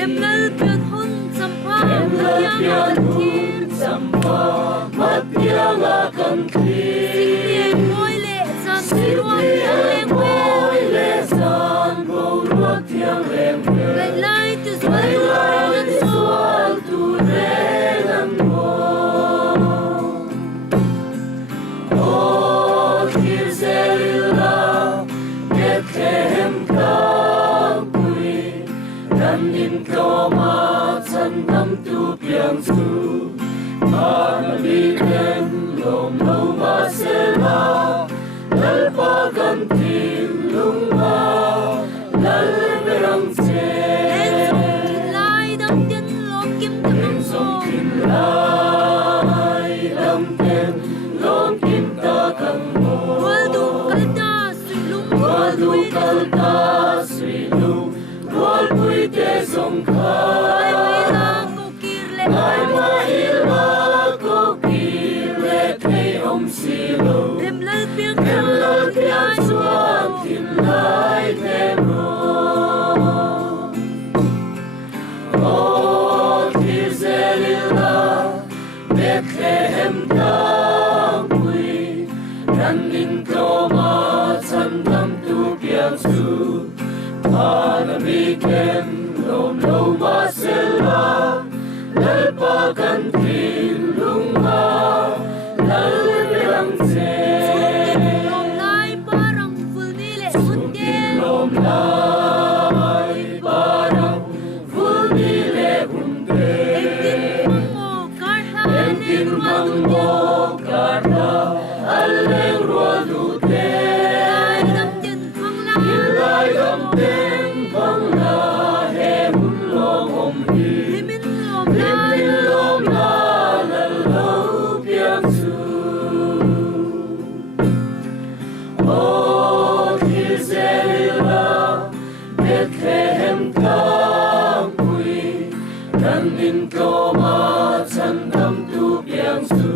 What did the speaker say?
Rem lal pian hun sampa yang thiên sampa mat yang akan thiên ngôi lệ san siruang yang ngôi lệ san bầu ruột yang leng ngày lai tu ngày lai sual tu renan mo o kirselila Bethlehem kapui dan in koma san tam tu piang su Manalikan lom loma sela lalpa gantin lunga lal berang se lai dam tin lom kim tam song kin lai dam ten lom kim ta kang mo wal du kalta sui lum wal pui te song kha ai ma silo rem lal piang suam tin lai thêm o Tizelila Bethlehem kapui dan in koma san tam tu piang su panamiken lom loma sela lalpa kantin lunga lal berang se lom lai parang full nile hundel lom lai parang full nile hundel tin mango karha aleng ruadute lai dam tin lai dam ten phang la he hun long om hi limin lom la lo piang su o Tizelila Bethlehem kapui dan in koma san tam tu piang su